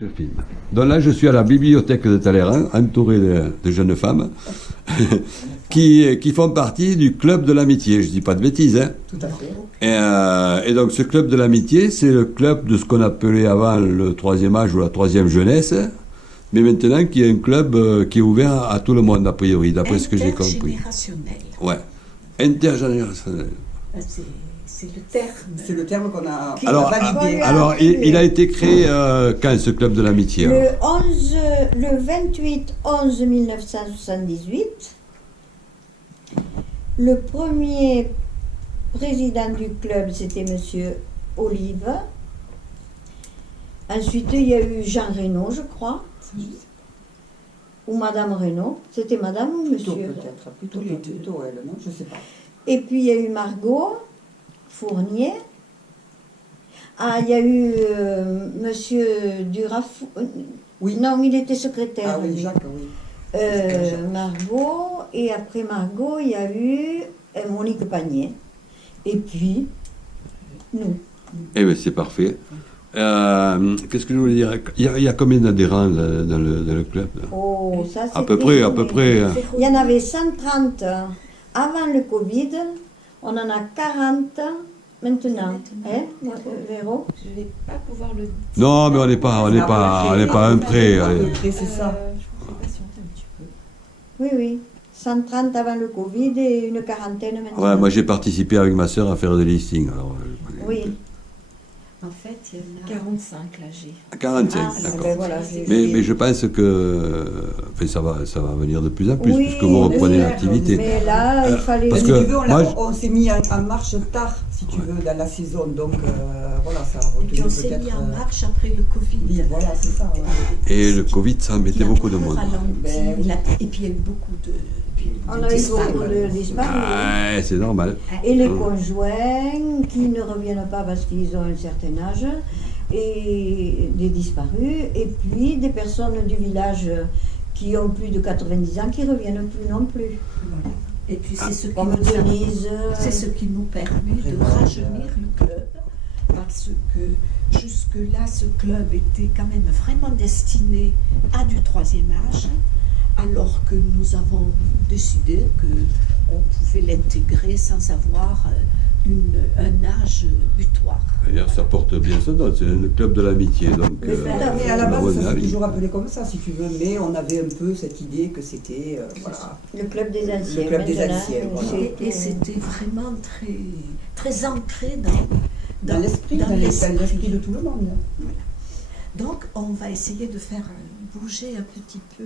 Je filme. Donc là, je suis à la bibliothèque de Talleyrand, entouré de jeunes femmes qui font partie du club de l'amitié. Je ne dis pas de bêtises. Hein. Tout à fait. Et donc, ce club de l'amitié, c'est le club de ce qu'on appelait avant le troisième âge ou la troisième jeunesse, mais maintenant qui est un club qui est ouvert à tout le monde, a priori, d'après ce que j'ai compris. Intergénérationnel. Ouais. Intergénérationnel. C'est le terme. C'est le terme qu'on a validé. validé. Alors, il a été créé quand, ce club de l'amitié? Le 28-11-1978, le premier président du club, c'était Monsieur Olive. Ensuite, il y a eu Jean Reynaud, je crois, ou Madame Reynaud. C'était Madame ou Monsieur? Peut-être, plutôt elle, non? Je ne sais pas. Et puis, il y a eu Margot Fournier. Ah, il y a eu Monsieur Durafou. Oui. Non, il était secrétaire. Ah oui, lui. Jacques, oui. Margot, et après Margot, il y a eu Monique Panier. Et puis, nous. Eh bien, c'est parfait. Qu'est-ce que je voulais dire? Il y a combien d'adhérents dans le club là? Oh, ça c'est À peu près. Il y en avait 130 avant le Covid. On en a 40 maintenant. Hein, Véro? Je ne vais pas pouvoir le dire. Non, mais on n'est pas un prêt. C'est ça. Je vais patienter un petit peu. Oui, oui. 130 avant le Covid et une quarantaine maintenant. Ouais, moi j'ai participé avec ma sœur à faire des listings. Alors, Oui. En fait, il y en a 45 là, j'ai. à 45, Ah, d'accord. ben voilà, Mais je pense que enfin, ça va venir de plus en plus, Oui, puisque vous reprenez mais- l'activité. Mais là, il fallait. parce Si que tu veux, moi, on s'est mis en marche tard, si tu veux, dans la saison. Donc voilà, ça a Et puis retenu on s'est peut-être. mis en marche après le Covid. Oui, voilà, c'est ça. Ouais. Et le Covid, ça embêtait Il a beaucoup de beaucoup monde. ralenti, Ben, et puis il y a eu beaucoup de On a eu disparus. beaucoup de disparus. Ah, c'est normal. Et les conjoints qui ne reviennent pas parce qu'ils ont un certain âge, et des disparus, et puis des personnes du village qui ont plus de 90 ans qui ne reviennent plus non plus. Et puis c'est ce qui Comme nous a- Denise. c'est ce qui nous permet de rajeunir le club, parce que jusque-là, ce club était quand même vraiment destiné à du troisième âge, alors que nous avons décidé qu'on pouvait l'intégrer sans avoir un âge butoir. D'ailleurs, ça porte bien son nom, c'est le club de l'amitié. Donc, Mais à la à base, mon ça s'est avis. toujours appelé comme ça, si tu veux, mais on avait un peu cette idée que c'était voilà, Le club des anciens. Le club des maintenant, anciens, voilà. c'est- Et c'était vraiment très, très ancré dans l'esprit, dans l'esprit de tout le monde. Donc, on va essayer de faire bouger un petit peu.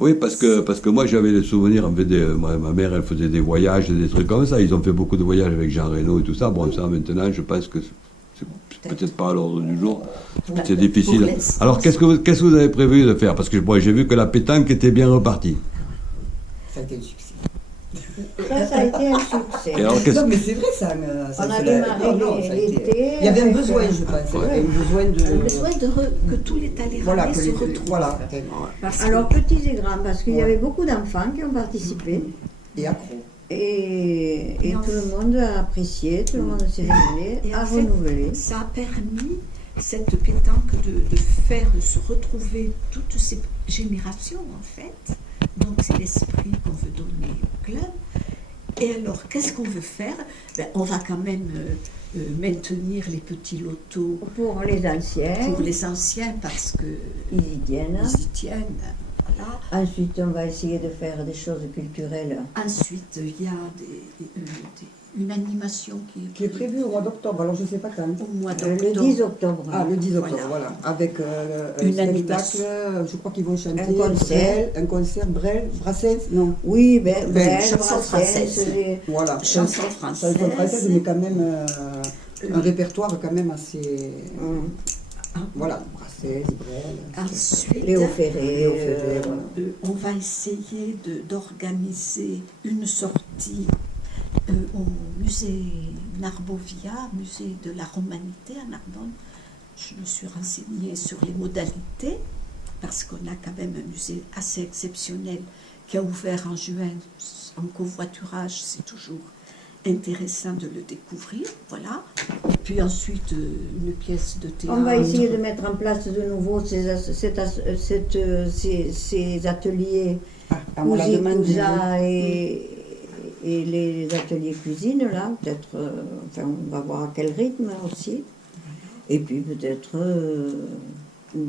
Oui, parce que moi j'avais le souvenir, ma mère elle faisait des voyages, des trucs comme ça, ils ont fait beaucoup de voyages avec Jean Reynaud et tout ça, bon ça maintenant je pense que c'est peut-être pas à l'ordre du jour, c'est difficile. Pour l'instant, Alors qu'est-ce que vous avez prévu de faire? Parce que moi j'ai vu que la pétanque était bien repartie. Ça a été un succès. Ça a été un succès. Et alors qu'est-ce Non, mais c'est vrai, ça On a c'est démarré non, non, ça a été- l'été Il y avait un avec, besoin, je pense. Il y avait un besoin de. besoin que tous les Talleyrandais Voilà, que se les. retrouvent. Voilà. Parce Alors, que petits et grands, parce qu'il y Ouais. avait beaucoup d'enfants qui ont participé. Et accro. Et en tout le monde a apprécié, tout le monde s'est régalé, Et a en fait, renouvelé. ça a permis, cette pétanque, de faire se retrouver toutes ces générations, en fait. Donc, c'est l'esprit qu'on veut donner au club. Et alors, qu'est-ce qu'on veut faire? On va quand même maintenir les petits lotos Pour les anciens, pour les anciens, parce que ils y tiennent. ils y tiennent. Voilà. Ensuite, on va essayer de faire des choses culturelles. Ensuite, il y a une animation Qui est prévu au mois d'octobre, alors je ne sais pas quand. au mois Le d'octobre. 10 octobre. Ah, le 10 octobre, Voilà. voilà. Avec Une un spectacle, animation. je crois qu'ils vont chanter Un concert. Brel, Brassens, non. Oui, Belle, chanson française. Voilà. Chanson Chanson française, française. mais quand même un répertoire quand même assez. Voilà, Brassens, Brel. Ensuite, Léo Ferré. Léo Ferré, voilà. on va essayer d'organiser une sortie au musée Narbovia, musée de la Romanité à Narbonne. Je me suis renseignée sur les modalités, parce qu'on a quand même un musée assez exceptionnel qui a ouvert en juin en covoiturage, c'est toujours intéressant de le découvrir, voilà. Et puis ensuite, une pièce de théâtre. On va essayer de mettre en place de nouveau ces ateliers On l'a demandé. cousin et les ateliers cuisine, là, peut-être, enfin, on va voir à quel rythme aussi. Et puis peut-être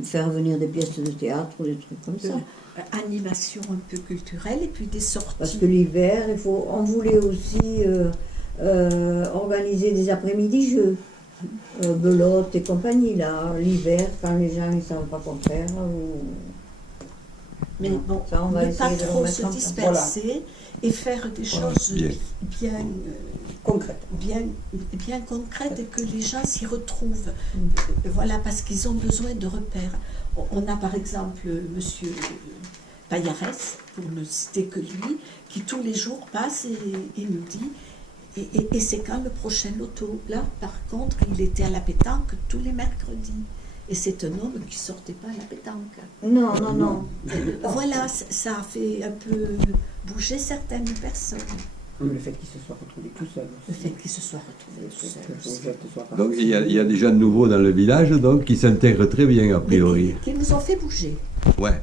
faire venir des pièces de théâtre ou des trucs comme ça. Animation un peu culturelle et puis des sorties. Parce que l'hiver, on voulait aussi organiser des après-midi jeux. Belote et compagnie, là, l'hiver, quand les gens ne savent pas quoi faire. Mais bon, ça, on va ne pas essayer de trop remettre se en place. disperser et faire des choses bien, Concrète. bien concrètes et que les gens s'y retrouvent. Voilà, parce qu'ils ont besoin de repères. On a par exemple Monsieur Payarès, pour ne citer que lui, qui tous les jours passe et nous dit, et c'est quand le prochain loto. Là, par contre, il était à la pétanque tous les mercredis. Et c'est un homme qui sortait pas à la pétanque. Non, non, non. Voilà, ça a fait un peu bouger certaines personnes. Le fait qu'il se soit retrouvé tout seul. Le fait qu'il se soit retrouvé tout seul. Donc il y a des gens nouveaux dans le village donc, qui s'intègrent très bien a priori. Qui nous ont fait bouger. Ouais.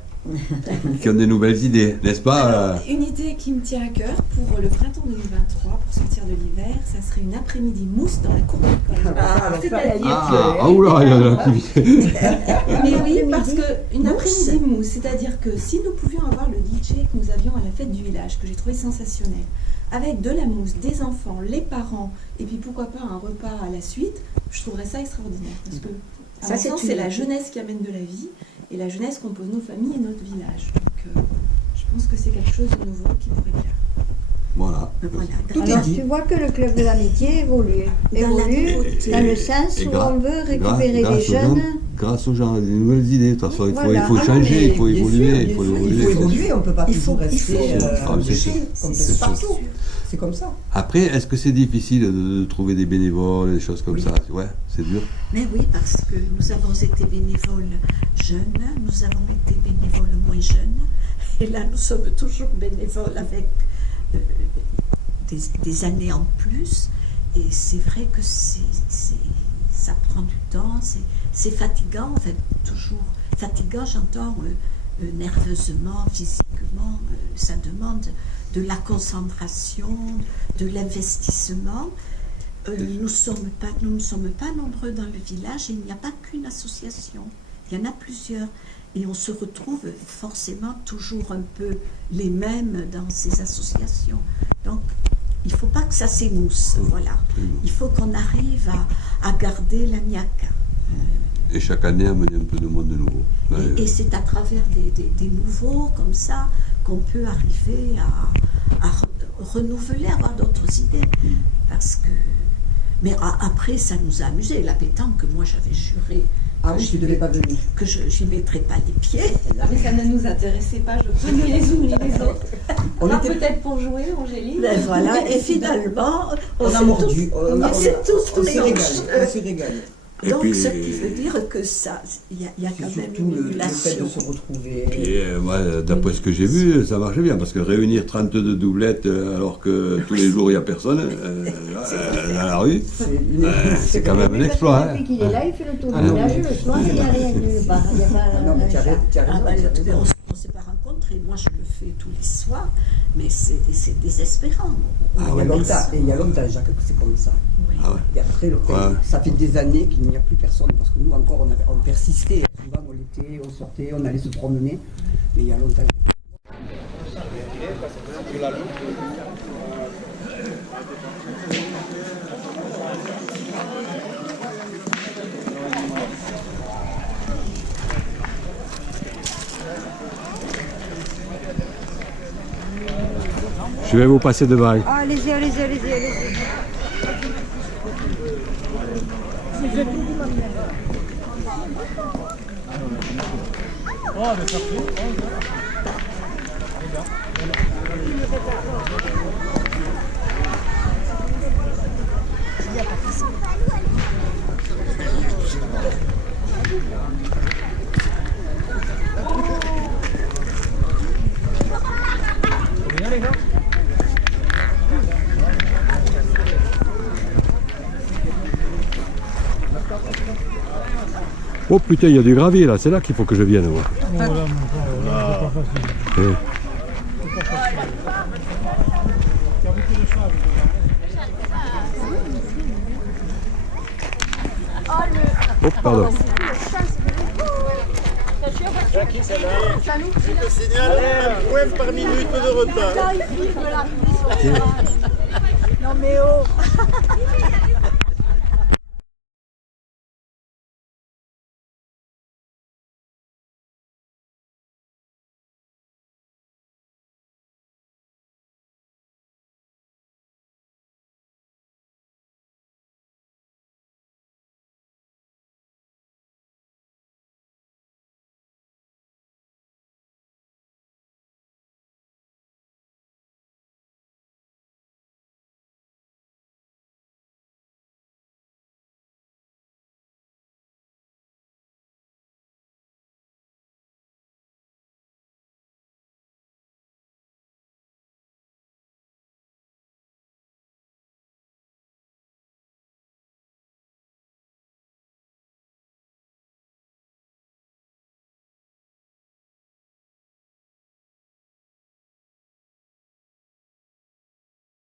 Qui ont des nouvelles idées, n'est-ce pas Alors, une idée qui me tient à cœur pour le printemps 2023, pour sortir de l'hiver, ça serait une après-midi mousse dans la cour d'école. Oula, il y a de l'activité. Mais oui, parce qu'une après-midi mousse, c'est-à-dire que si nous pouvions avoir le DJ que nous avions à la fête du village, que j'ai trouvé sensationnel, avec de la mousse, des enfants, les parents, et puis pourquoi pas un repas à la suite, je trouverais ça extraordinaire. Parce que, à mon sens, c'est la jeunesse qui amène de la vie, et la jeunesse compose nos familles et notre village. Donc, je pense que c'est quelque chose de nouveau qui pourrait plaire. Voilà. Alors, tu vois que le club de l'amitié évolue dans le sens où on veut récupérer les jeunes. Grâce aux gens, des nouvelles idées. De toute façon, Voilà. il faut changer, il faut évoluer. Il faut évoluer, on ne peut pas toujours rester c'est partout. C'est comme ça. Après, est-ce que c'est difficile de trouver des bénévoles, des choses comme ça? Ouais, c'est dur. Mais oui, parce que nous avons été bénévoles jeunes, nous avons été bénévoles moins jeunes, et là nous sommes toujours bénévoles avec des années en plus, et c'est vrai que ça prend du temps, c'est fatigant, en fait, toujours fatigant, j'entends nerveusement, physiquement, ça demande de la concentration, de l'investissement. Nous ne sommes pas nombreux dans le village et il n'y a pas qu'une association, il y en a plusieurs. Et on se retrouve forcément toujours un peu les mêmes dans ces associations. Donc, il ne faut pas que ça s'émousse, voilà. Il faut qu'on arrive à garder la niaque. Et chaque année, amener un peu de monde de nouveau. Et c'est à travers des nouveaux, comme ça, qu'on peut arriver à renouveler, avoir d'autres idées. Parce que... Mais après, ça nous a amusé. La pétanque, moi, j'avais juré tu ne devais pas venir. Que je n'y mettrais pas les pieds. Mais ça ne nous intéressait pas, je crois, ni les uns ni les autres. Alors peut-être pour jouer, Angélique. Ben voilà, et finalement, on a mordu. On s'est tous régalé. Donc, puis, ce qui veut dire que ça, il y a quand même une émulation. Le fait de se retrouver. Et moi, d'après ce que j'ai vu, ça marchait bien, parce que réunir 32 doublettes alors que tous les jours il n'y a personne dans la rue, c'est quand même un exploit. Depuis qu'il est là, il fait le tour du village, le soir, il n'y a rien nulle part. Il n'y a pas Non, mais tu as raison. On ne s'est pas rencontrés, moi je le fais tous les soirs, mais c'est désespérant. Il y a longtemps, Jacques, que c'est comme ça. Oui. Et après, ça fait des années qu'il n'y a plus personne, parce que nous encore, on persistait. Souvent, on l'était, on sortait, on allait se promener, mais il y a longtemps. Je vais vous passer devant. Allez-y, allez-y, allez-y, allez-y. Oh putain, il y a du gravier là, c'est là qu'il faut que je vienne moi. Voilà, mon frère, c'est pas facile. Ouais. Il y a beaucoup de sable. Oh, pardon. Je te signale un point par minute de retard. Non mais oh